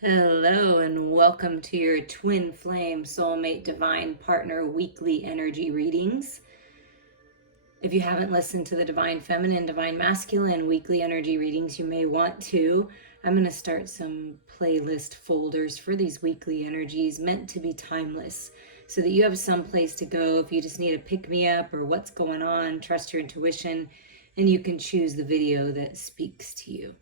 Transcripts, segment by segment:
Hello and welcome to your Twin Flame Soulmate Divine Partner weekly energy readings. If you haven't listened to the Divine Feminine, Divine Masculine weekly energy readings, you may want to. I'm going to start some playlist folders for these weekly energies meant to be timeless so that you have some place to go if you just need a pick-me-up or what's going on, trust your intuition, and you can choose the video that speaks to you.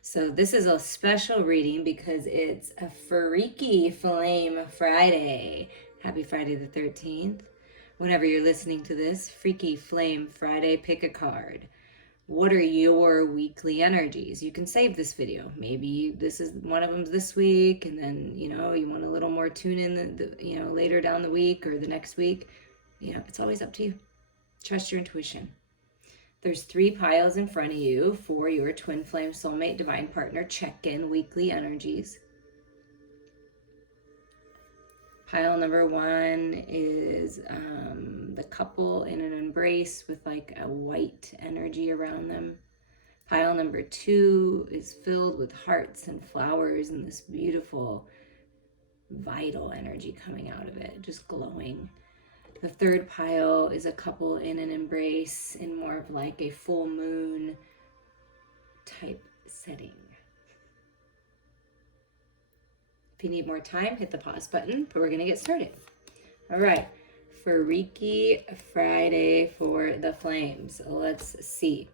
So this is a special reading because it's a Freaky Flame Friday. Happy Friday the 13th. Whenever you're listening to this, Freaky Flame Friday, pick a card. What are your weekly energies? You can save this video. Maybe this is one of them this week, and then, you want a little more tune in later down the week or the next week. It's always up to you. Trust your intuition. There's 3 piles in front of you for your Twin Flame Soulmate Divine Partner check-in weekly energies. Pile number 1 is the couple in an embrace with like a white energy around them. Pile number 2 is filled with hearts and flowers and this beautiful, vital energy coming out of it, just glowing. The 3rd pile is a couple in an embrace in more of like a full moon type setting. If you need more time, hit the pause button, but we're going to get started. All right, Freaky Friday for the Flames. Let's see.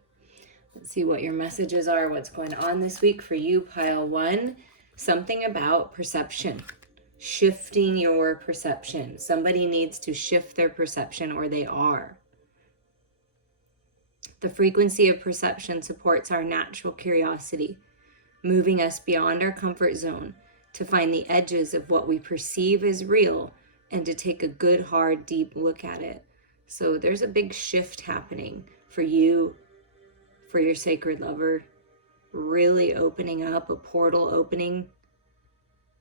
Let's see what your messages are, what's going on this week for you. Pile 1, something about perception. Shifting your perception. Somebody needs to shift their perception, or they are. The frequency of perception supports our natural curiosity, moving us beyond our comfort zone to find the edges of what we perceive as real and to take a good, hard, deep look at it. So there's a big shift happening for you, for your sacred lover, really opening up, a portal opening,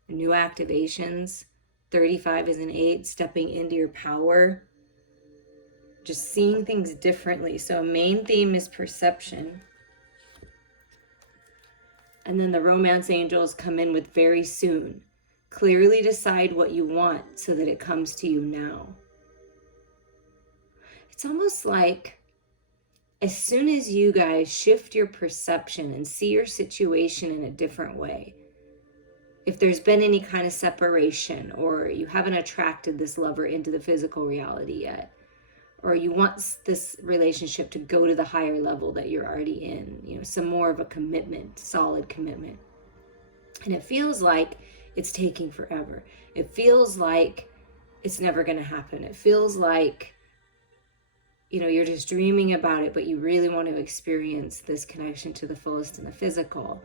new activations. 35 is an 8, stepping into your power, just seeing things differently. So main theme is perception. And then the romance angels come in with very soon. Clearly decide what you want so that it comes to you now. It's almost like as soon as you guys shift your perception and see your situation in a different way, if there's been any kind of separation, or you haven't attracted this lover into the physical reality yet, or you want this relationship to go to the higher level that you're already in, some more of a commitment, solid commitment. And it feels like it's taking forever. It feels like it's never going to happen. It feels like, you're just dreaming about it, but you really want to experience this connection to the fullest in the physical.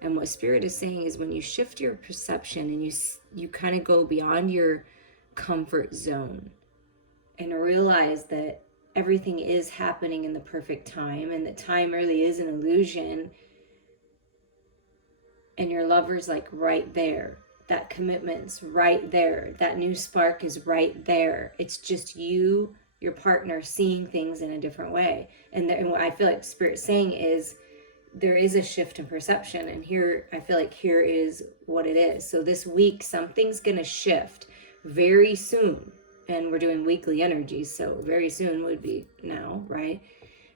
And what Spirit is saying is when you shift your perception and you kind of go beyond your comfort zone and realize that everything is happening in the perfect time and that time really is an illusion, and your lover's like right there, that commitment's right there, that new spark is right there. It's just you, your partner, seeing things in a different way. And what I feel like Spirit's saying is there is a shift in perception, and here I feel like here is what it is. So this week something's going to shift very soon, and we're doing weekly energies, so very soon would be now, right?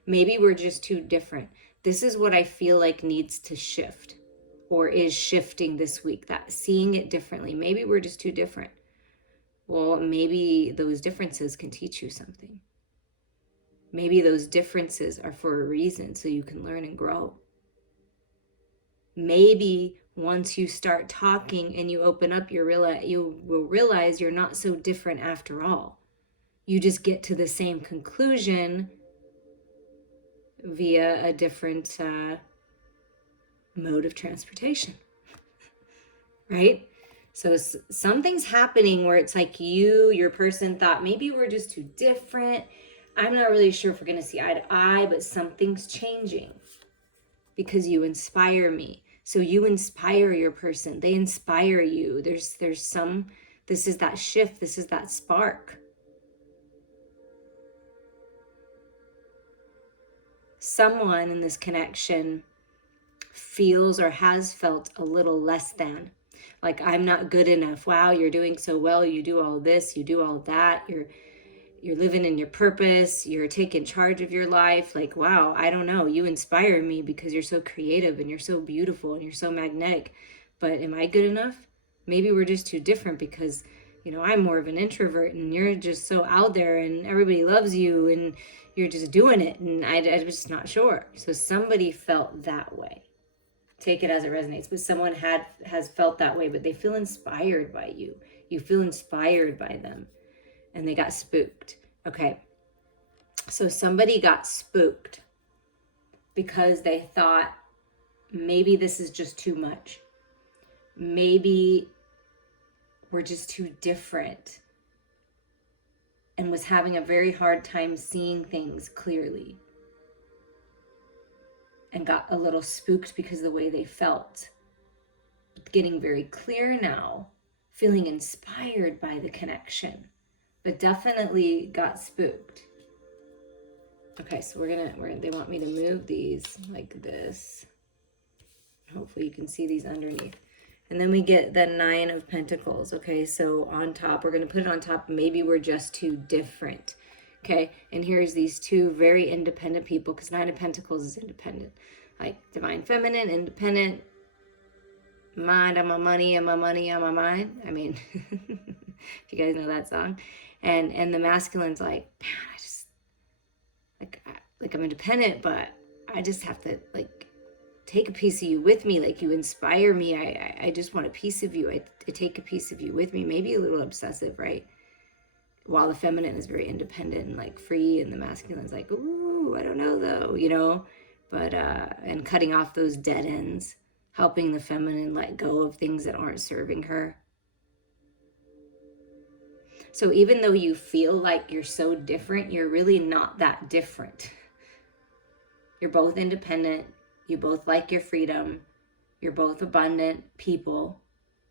Maybe we're just too different. This is what I feel like needs to shift, or is shifting this week, that seeing it differently. Maybe we're just too different. Well, maybe those differences can teach you something. Maybe those differences are for a reason, so you can learn and grow. Maybe once you start talking and you open up, you will realize you're not so different after all. You just get to the same conclusion via a different mode of transportation, right? So something's happening where it's like your person thought maybe we're just too different. I'm not really sure if we're going to see eye to eye, but something's changing because you inspire me. So you inspire your person. They inspire you. This is that shift. This is that spark. Someone in this connection feels or has felt a little less than. Like, I'm not good enough. Wow, you're doing so well. You do all this, you do all that. You're living in your purpose. You're taking charge of your life. Like, wow, I don't know. You inspire me because you're so creative and you're so beautiful and you're so magnetic. But am I good enough? Maybe we're just too different because, I'm more of an introvert and you're just so out there and everybody loves you and you're just doing it. And I'm just not sure. So somebody felt that way. Take it as it resonates. But someone has felt that way, but they feel inspired by you. You feel inspired by them. And they got spooked. Okay. So somebody got spooked because they thought maybe this is just too much. Maybe we're just too different, and was having a very hard time seeing things clearly, and got a little spooked because of the way they felt. Getting very clear now, feeling inspired by the connection, but definitely got spooked. Okay, so they want me to move these like this. Hopefully you can see these underneath. And then we get the 9 of Pentacles. Okay, so on top, we're going to put it on top. Maybe we're just too different. Okay, and here's these two very independent people, because 9 of Pentacles is independent. Like Divine Feminine, independent. Mind on my money, and my money on my mind. I mean, if you guys know that song. And the masculine's like, man, I just, like I'm independent, but I just have to, like, take a piece of you with me. Like, you inspire me. I just want a piece of you. I take a piece of you with me. Maybe a little obsessive, right? While the feminine is very independent and like free, and the masculine's like, ooh, I don't know though, but and cutting off those dead ends, helping the feminine let go of things that aren't serving her. So even though you feel like you're so different, you're really not that different. You're both independent. You both like your freedom. You're both abundant people.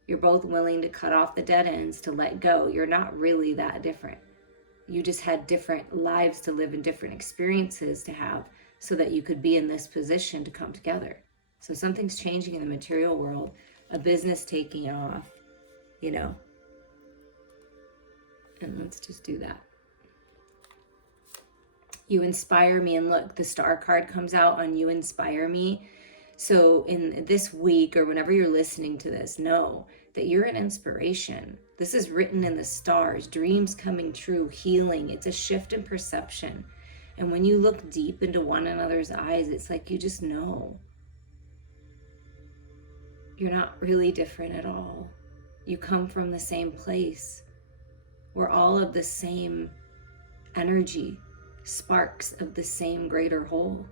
You're both willing to cut off the dead ends, to let go. You're not really that different. You just had different lives to live and different experiences to have so that you could be in this position to come together. So something's changing in the material world, a business taking off, And let's just do that. You inspire me. And look, the star card comes out on you inspire me. So in this week, or whenever you're listening to this, know that you're an inspiration. This is written in the stars, dreams coming true, healing. It's a shift in perception. And when you look deep into one another's eyes, it's like you just know. You're not really different at all. You come from the same place. We're all of the same energy, sparks of the same greater whole.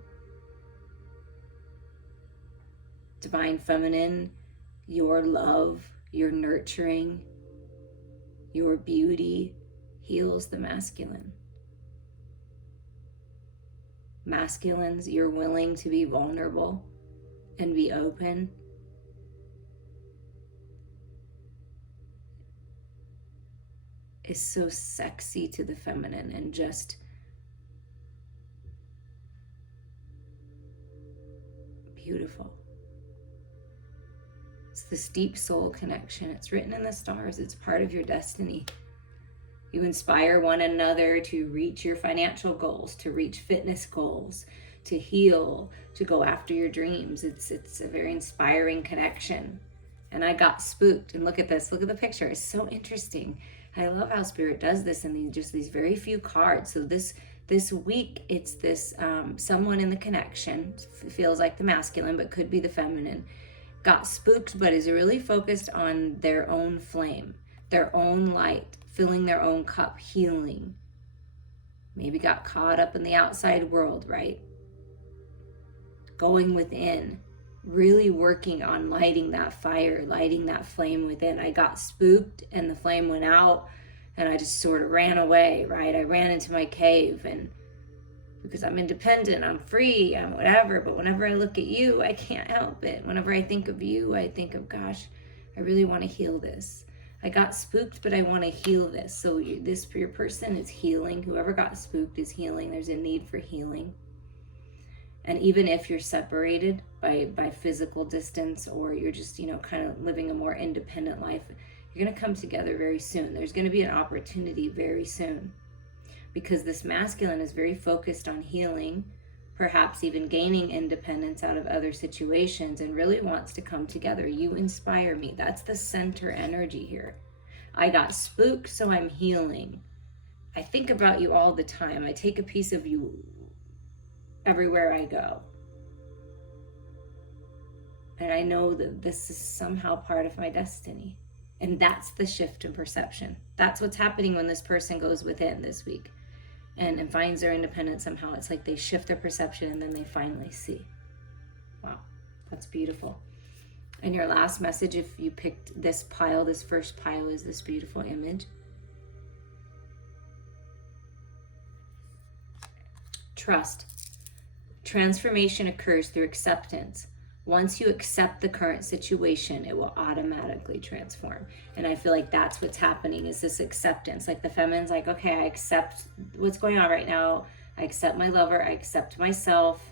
Divine Feminine, your love, your nurturing, your beauty heals the masculine. Masculines, you're willing to be vulnerable and be open. Is so sexy to the feminine and just beautiful. It's this deep soul connection. It's written in the stars. It's part of your destiny. You inspire one another to reach your financial goals, to reach fitness goals, to heal, to go after your dreams. It's a very inspiring connection. And I got spooked. And look at this. Look at the picture. It's so interesting. I love how Spirit does this in these very few cards. So this week, it's this someone in the connection, feels like the masculine, but could be the feminine, got spooked, but is really focused on their own flame, their own light, filling their own cup, healing. Maybe got caught up in the outside world, right? Going within, really working on lighting that fire, lighting that flame within. I got spooked and the flame went out and I just sort of ran away, right? I ran into my cave, and because I'm independent, I'm free, I'm whatever. But whenever I look at you, I can't help it. Whenever I think of you, I think of, gosh, I really want to heal this. I got spooked, but I want to heal this. So this for your person is healing. Whoever got spooked is healing. There's a need for healing. And even if you're separated by physical distance, or you're just, kind of living a more independent life, you're going to come together very soon. There's going to be an opportunity very soon, because this masculine is very focused on healing, perhaps even gaining independence out of other situations, and really wants to come together. You inspire me. That's the center energy here. I got spooked, so I'm healing. I think about you all the time. I take a piece of you everywhere I go. And I know that this is somehow part of my destiny. And that's the shift in perception. That's what's happening when this person goes within this week and finds their independence somehow. It's like they shift their perception and then they finally see. Wow, that's beautiful. And your last message, if you picked this pile, this first pile, is this beautiful image. Trust. Transformation occurs through acceptance. Once you accept the current situation, it will automatically transform. And I feel like that's what's happening, is this acceptance. Like the feminine's like, okay, I accept what's going on right now. I accept my lover. I accept myself.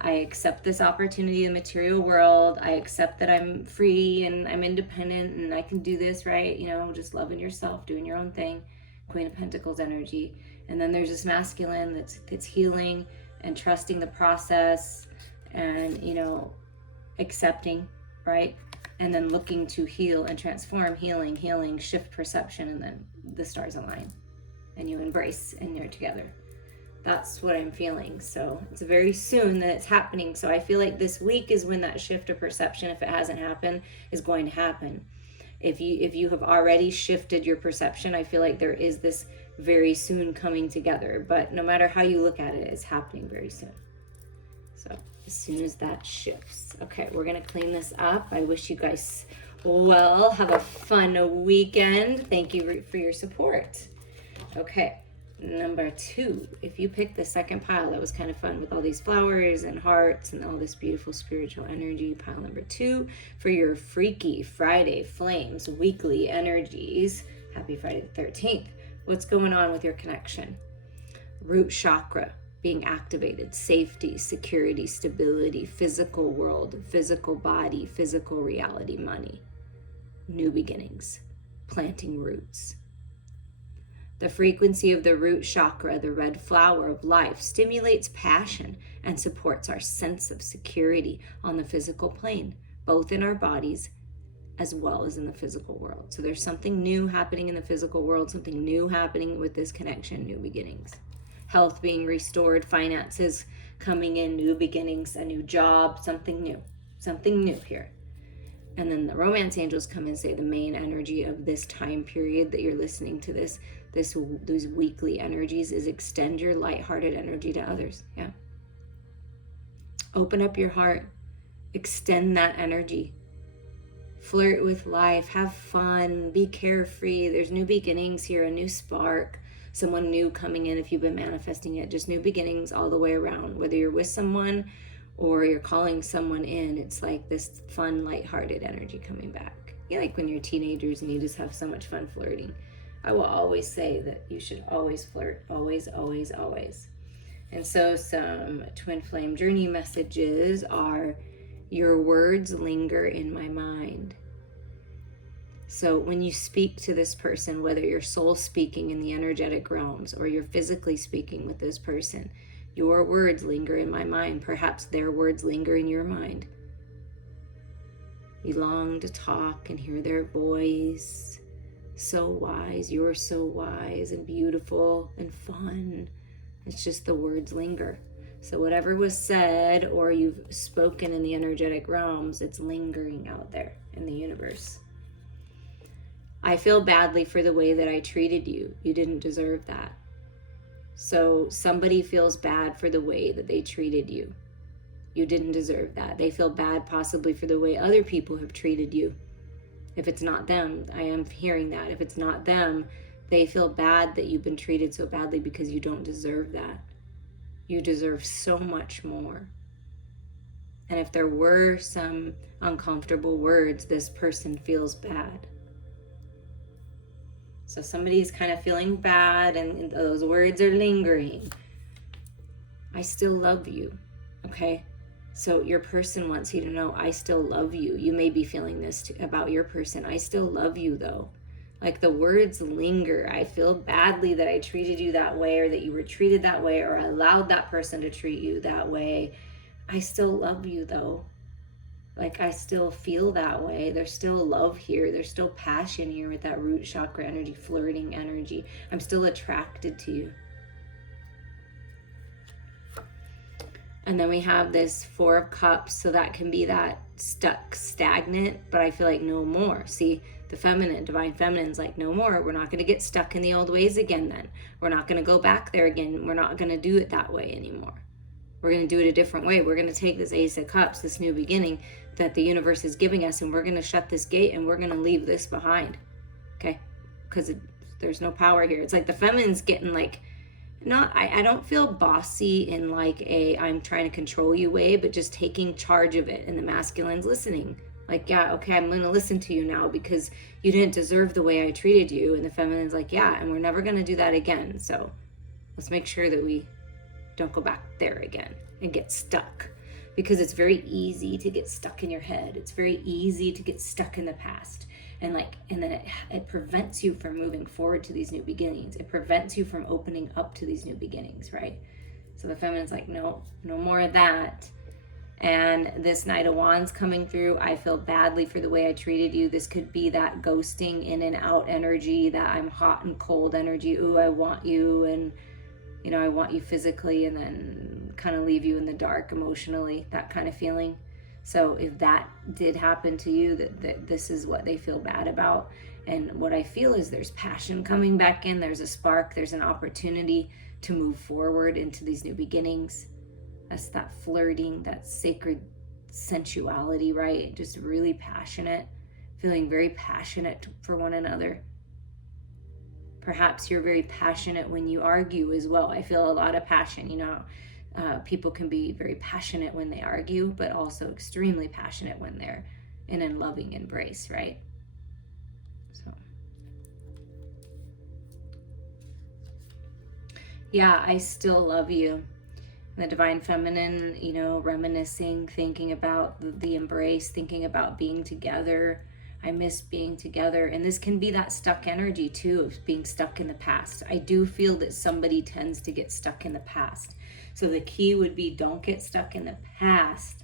I accept this opportunity in the material world. I accept that I'm free and I'm independent and I can do this, right? Just loving yourself, doing your own thing. Queen of Pentacles energy. And then there's this masculine that's healing and trusting the process and, accepting, right? And then looking to heal and transform, healing, shift perception, and then the stars align and you embrace and you're together. That's what I'm feeling. So it's very soon that it's happening. So I feel like this week is when that shift of perception, if it hasn't happened, is going to happen. If you have already shifted your perception, I feel like there is this very soon coming together. But no matter how you look at it, it's happening very soon. So as soon as that shifts. Okay, we're going to clean this up. I wish you guys well. Have a fun weekend. Thank you for your support. Okay, number 2. If you picked the second pile, that was kind of fun with all these flowers and hearts and all this beautiful spiritual energy. Pile number 2 for your Freaky Friday Flames weekly energies. Happy Friday the 13th. What's going on with your connection? Root chakra being activated, safety, security, stability, physical world, physical body, physical reality, money, new beginnings, planting roots. The frequency of the root chakra, the red flower of life, stimulates passion and supports our sense of security on the physical plane, both in our bodies as well as in the physical world. So there's something new happening in the physical world, something new happening with this connection, new beginnings. Health being restored, finances coming in, new beginnings, a new job, something new here. And then the romance angels come and say the main energy of this time period that you're listening to those weekly energies is extend your lighthearted energy to others. Yeah. Open up your heart, extend that energy. Flirt with life, have fun, be carefree. There's new beginnings here, a new spark, someone new coming in if you've been manifesting it, just new beginnings all the way around. Whether you're with someone or you're calling someone in, it's like this fun, lighthearted energy coming back. Yeah, like when you're teenagers and you just have so much fun flirting. I will always say that you should always flirt, always, always, always. And so some twin flame journey messages are, your words linger in my mind. So when you speak to this person, whether you're soul speaking in the energetic realms or you're physically speaking with this person, your words linger in my mind. Perhaps their words linger in your mind. You long to talk and hear their voice. So wise, you're so wise and beautiful and fun. It's just the words linger. So whatever was said or you've spoken in the energetic realms, it's lingering out there in the universe. I feel badly for the way that I treated you. You didn't deserve that. So somebody feels bad for the way that they treated you. You didn't deserve that. They feel bad possibly for the way other people have treated you. If it's not them, I am hearing that. If it's not them, they feel bad that you've been treated so badly because you don't deserve that. You deserve so much more. And if there were some uncomfortable words, this person feels bad. So somebody's kind of feeling bad and those words are lingering. I still love you. Okay? So your person wants you to know, I still love you. You may be feeling this too, about your person. I still love you, though. Like, the words linger. I feel badly that I treated you that way, or that you were treated that way, or allowed that person to treat you that way. I still love you, though. Like, I still feel that way. There's still love here. There's still passion here with that root chakra energy, flirting energy. I'm still attracted to you. And then we have this Four of Cups, so that can be that stuck, stagnant, but I feel like no more. See, the feminine, divine feminine's like, no more. We're not going to get stuck in the old ways again then. We're not going to go back there again. We're not going to do it that way anymore. We're going to do it a different way. We're going to take this Ace of Cups, this new beginning that the universe is giving us, and we're going to shut this gate and we're going to leave this behind. Okay? Because there's no power here. It's like the feminine's getting like, I don't feel bossy in like a I'm trying to control you way, but just taking charge of it. And the masculine's listening. Like, yeah, okay, I'm going to listen to you now because you didn't deserve the way I treated you. And the feminine's like, yeah, and we're never going to do that again. So let's make sure that we don't go back there again and get stuck. Because it's very easy to get stuck in your head. It's very easy to get stuck in the past. And then it prevents you from moving forward to these new beginnings. It prevents you from opening up to these new beginnings, right? So the feminine's like, no more of that. And this Knight of Wands coming through, I feel badly for the way I treated you. This could be that ghosting in and out energy, that I'm hot and cold energy. Ooh, I want you, and I want you physically, and then kind of leave you in the dark emotionally, that kind of feeling. So if that did happen to you, that this is what they feel bad about. And what I feel is there's passion coming back in. There's a spark. There's an opportunity to move forward into these new beginnings. That's that flirting, that sacred sensuality, right? Just really passionate, feeling very passionate for one another. Perhaps you're very passionate when you argue as well. I feel a lot of passion, people can be very passionate when they argue, but also extremely passionate when they're in a loving embrace, right? So, yeah, I still love you. The divine feminine, reminiscing, thinking about the embrace, thinking about being together. I miss being together. And this can be that stuck energy too, of being stuck in the past. I do feel that somebody tends to get stuck in the past. So the key would be, don't get stuck in the past.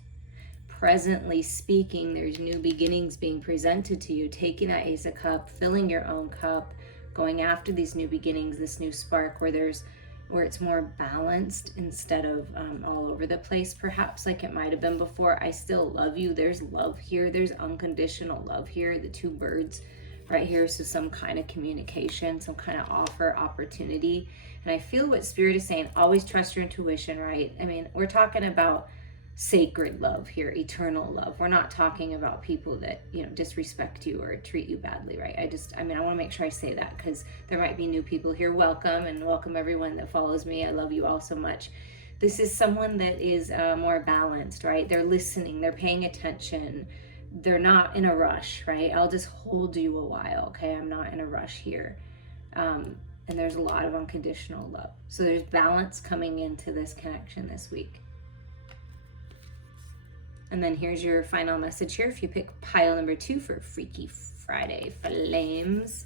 Presently speaking, there's new beginnings being presented to you. Taking that Ace of Cups, filling your own cup, going after these new beginnings, this new spark where it's more balanced instead of all over the place, perhaps like it might have been before. I still love you. There's love here. There's unconditional love here. The two birds right here. So some kind of communication, some kind of offer, opportunity. And I feel what Spirit is saying, always trust your intuition, right? I mean, we're talking about sacred love here, eternal love. We're not talking about people that, disrespect you or treat you badly, right? I want to make sure I say that, because there might be new people here. Welcome, and welcome everyone that follows me. I love you all so much. This is someone that is more balanced, right? They're listening, they're paying attention. They're not in a rush, right? I'll just hold you a while, okay? I'm not in a rush here. And there's a lot of unconditional love. So there's balance coming into this connection this week. And then here's your final message here. If you pick pile number 2 for Freaky Friday Flames.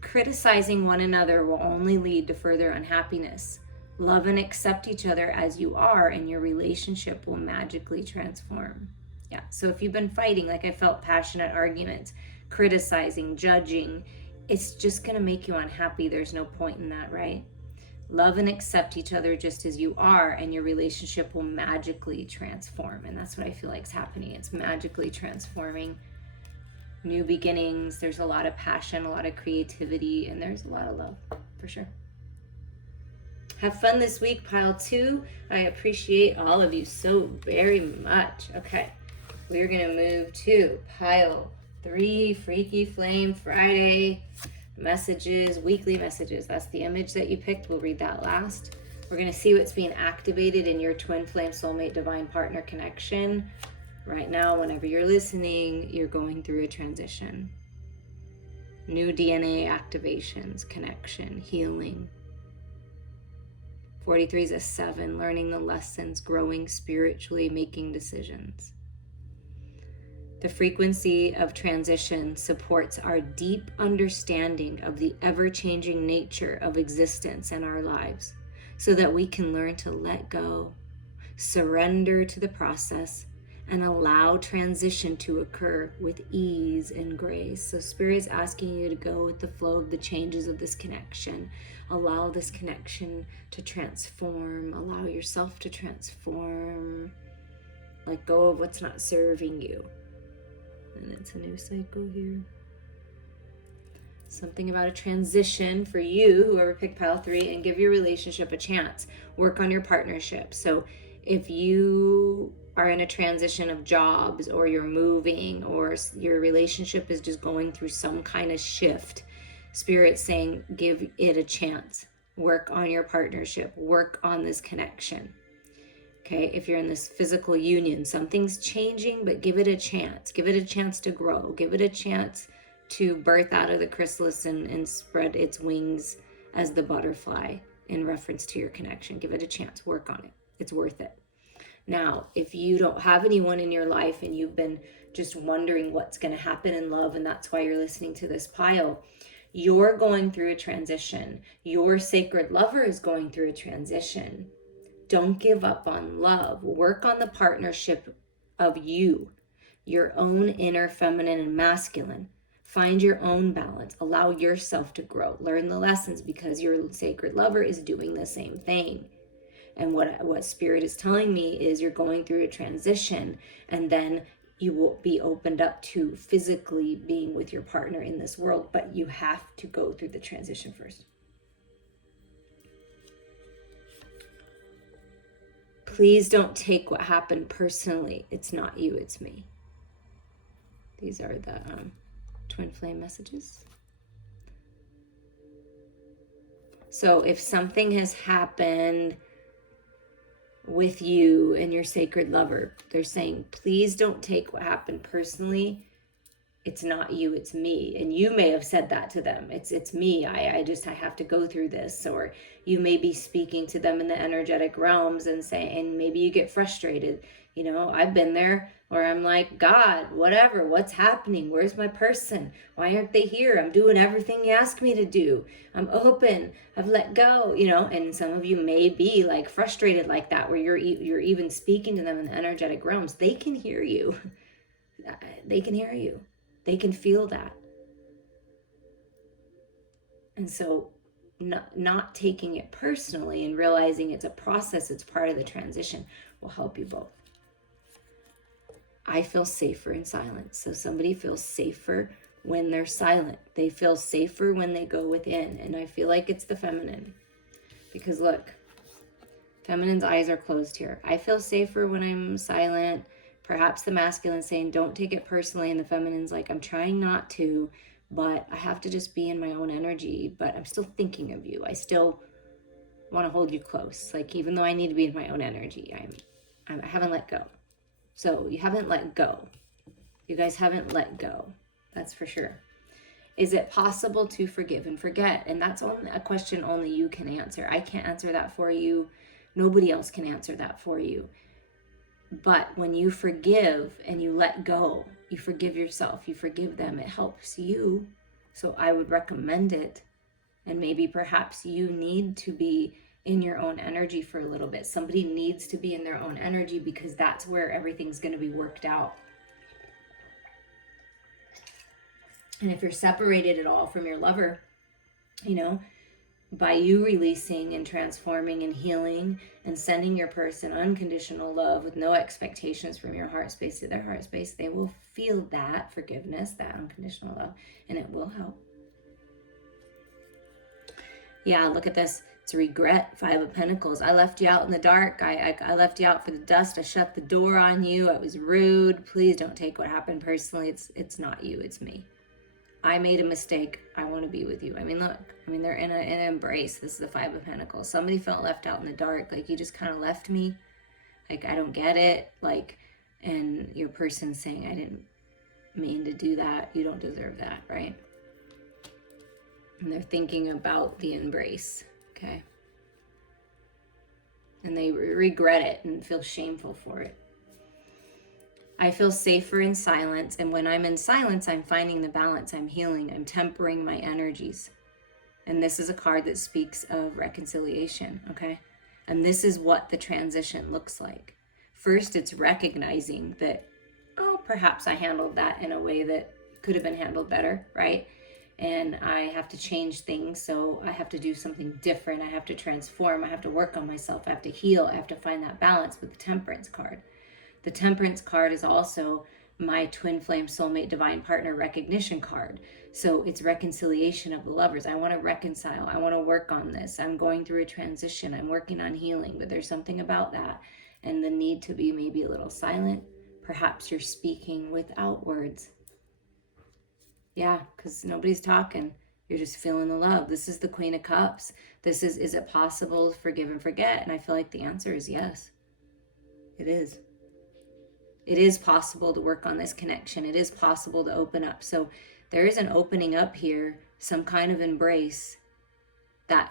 Criticizing one another will only lead to further unhappiness. Love and accept each other as you are, and your relationship will magically transform. Yeah, so if you've been fighting, like I felt passionate arguments, criticizing, judging, it's just going to make you unhappy. There's no point in that, right? Love and accept each other just as you are, and your relationship will magically transform. And that's what I feel like is happening. It's magically transforming. New beginnings. There's a lot of passion, a lot of creativity, and there's a lot of love, for sure. Have fun this week, pile 2. I appreciate all of you so very much. Okay, we're going to move to pile 3, Freaky Flame Friday messages, weekly messages. That's the image that you picked. We'll read that last. We're going to see what's being activated in your twin flame soulmate divine partner connection. Right now, whenever you're listening, you're going through a transition. New DNA activations, connection, healing, 43 is a 7, learning the lessons, growing spiritually, making decisions. The frequency of transition supports our deep understanding of the ever-changing nature of existence in our lives, so that we can learn to let go, surrender to the process, and allow transition to occur with ease and grace. So Spirit is asking you to go with the flow of the changes of this connection. Allow this connection to transform. Allow yourself to transform. Let go of what's not serving you. And it's a new cycle here. Something about a transition for you, whoever picked pile 3, and give your relationship a chance. Work on your partnership. So if you are in a transition of jobs, or you're moving, or your relationship is just going through some kind of shift, Spirit's saying give it a chance. Work on your partnership. Work on this connection. Okay, if you're in this physical union, something's changing, but give it a chance. Give it a chance to grow. Give it a chance to birth out of the chrysalis and spread its wings as the butterfly in reference to your connection. Give it a chance. Work on it. It's worth it. Now, if you don't have anyone in your life and you've been just wondering what's going to happen in love, and that's why you're listening to this pile, you're going through a transition. Your sacred lover is going through a transition. Don't give up on love. Work on the partnership of you, your own inner feminine and masculine. Find your own balance. Allow yourself to grow. Learn the lessons, because your sacred lover is doing the same thing. And what Spirit is telling me is you're going through a transition, and then you will be opened up to physically being with your partner in this world, but you have to go through the transition first. Please don't take what happened personally. It's not you, it's me. These are the twin flame messages. So if something has happened with you and your sacred lover, they're saying, please don't take what happened personally. It's not you, it's me. And you may have said that to them. It's me. I have to go through this. Or you may be speaking to them in the energetic realms and saying, maybe you get frustrated. You know, I've been there where I'm like, God, whatever, what's happening? Where's my person? Why aren't they here? I'm doing everything you ask me to do. I'm open. I've let go, you know. And some of you may be like frustrated like that, where you're even speaking to them in the energetic realms. They can hear you. They can hear you. They can feel that. And so not taking it personally and realizing it's a process, it's part of the transition, will help you both. I feel safer in silence. So somebody feels safer when they're silent. They feel safer when they go within. And I feel like it's the feminine. Because look, feminine's eyes are closed here. I feel safer when I'm silent. Perhaps the masculine saying, don't take it personally. And the feminine's like, I'm trying not to, but I have to just be in my own energy. But I'm still thinking of you. I still want to hold you close. Like, even though I need to be in my own energy, I haven't let go. So you haven't let go. You guys haven't let go. That's for sure. Is it possible to forgive and forget? And that's only a question only you can answer. I can't answer that for you. Nobody else can answer that for you. But when you forgive and you let go, you forgive yourself, you forgive them, it helps you. So I would recommend it. And maybe perhaps you need to be in your own energy for a little bit. Somebody needs to be in their own energy, because that's where everything's going to be worked out. And if you're separated at all from your lover, you know, by you releasing and transforming and healing and sending your person unconditional love with no expectations from your heart space to their heart space, they will feel that forgiveness, that unconditional love, and it will help. Yeah, look at this. It's regret, 5 of Pentacles. I left you out in the dark. I left you out for the dust. I shut the door on you. I was rude. Please don't take what happened personally. It's not you, it's me. I made a mistake. I want to be with you. I mean, look. I mean, they're in an embrace. This is the 5 of Pentacles. Somebody felt left out in the dark. Like, you just kind of left me. Like, I don't get it. Like, and your person's saying, I didn't mean to do that. You don't deserve that, right? And they're thinking about the embrace. Okay. and they regret it and feel shameful for it. I feel safer in silence, and when I'm in silence, I'm finding the balance, I'm healing, I'm tempering my energies. And this is a card that speaks of reconciliation, okay? And this is what the transition looks like. First, it's recognizing that, oh, perhaps I handled that in a way that could have been handled better, right? And I have to change things, so I have to do something different. I have to transform. I have to work on myself. I have to heal. I have to find that balance with the Temperance card. The Temperance card is also my twin flame soulmate divine partner recognition card. So it's reconciliation of the lovers. I want to reconcile. I want to work on this. I'm going through a transition. I'm working on healing, but there's something about that and the need to be maybe a little silent. Perhaps you're speaking without words. Yeah, because nobody's talking. You're just feeling the love. This is the Queen of Cups. This is it possible to forgive and forget? And I feel like the answer is yes. It is. It is possible to work on this connection. It is possible to open up. So there is an opening up here, some kind of embrace.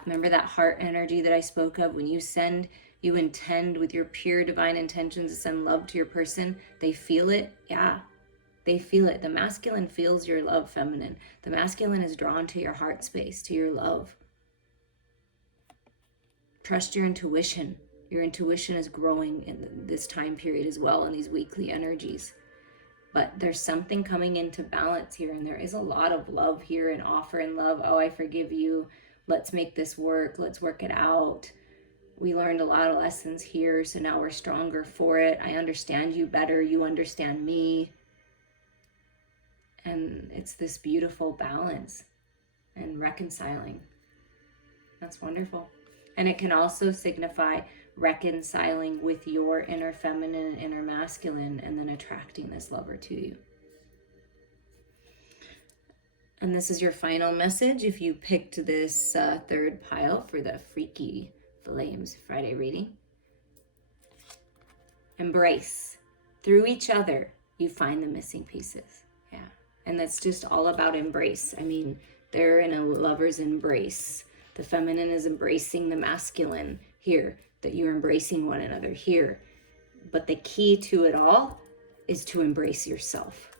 Remember that heart energy that I spoke of? When you send, you intend with your pure divine intentions to send love to your person, they feel it. Yeah, they feel it. The masculine feels your love, feminine. The masculine is drawn to your heart space, to your love. Trust your intuition. Your intuition is growing in this time period as well, in these weekly energies. But there's something coming into balance here, and there is a lot of love here and offer and love. Oh, I forgive you. Let's make this work. Let's work it out. We learned a lot of lessons here, so now we're stronger for it. I understand you better. You understand me. And it's this beautiful balance and reconciling. That's wonderful. And it can also signify reconciling with your inner feminine and inner masculine, and then attracting this lover to you. And this is your final message if you picked this third pile for the Freaky Flames Friday reading. Embrace. Through each other, you find the missing pieces. Yeah. And that's just all about embrace. I mean, they're in a lover's embrace. The feminine is embracing the masculine here, that you're embracing one another here. But the key to it all is to embrace yourself.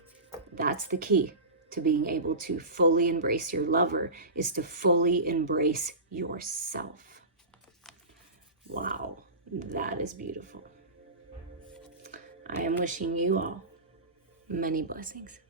That's the key to being able to fully embrace your lover, is to fully embrace yourself. Wow, that is beautiful. I am wishing you all many blessings.